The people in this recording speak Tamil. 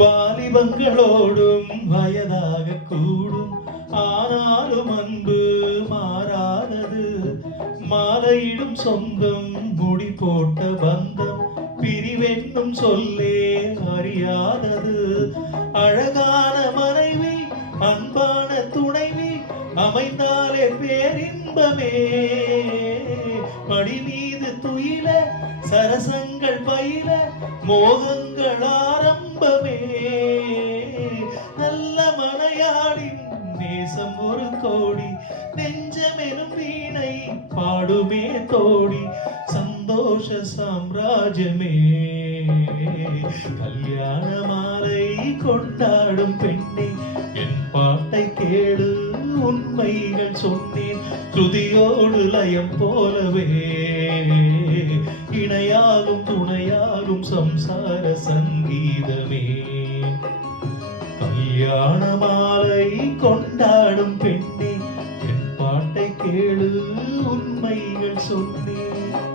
வாலிபங்களோடும் வயதாக கூடும், ஆனாலும் அன்பு மாறாதது. மாலையிடும் சொந்தம், முடி போட்ட பந்தம், பிரிவென்னும் சொல்லே அறியாதது. அழகான மனைவி, அன்பான துணைவி அமைந்தாலே பேரின்பமே. மடி மீது துயில, சரசங்கள் பயில, மோகங்கள் ஆரம்பமே. நல்ல மனையாளின் நேசம் ஒரு கோடி, நெஞ்சமெனும் வீணை பாடுமே தோடி. சந்தோஷ சாம்ராஜ்யமே. கல்யாண மாலை கொண்டாடும் பெண்ணே, என் பாட்டை கேளு, உண்மைகள் சொன்னேன் துதியோடு லயம் போலவே. இணையாகும் துணையாகும் சம்சார சங்கீதமே. கல்யாண மாலை கொண்டாடும் பெண்ணே, என் பாட்டை கேளு, உண்மைகள் சொன்னேன்.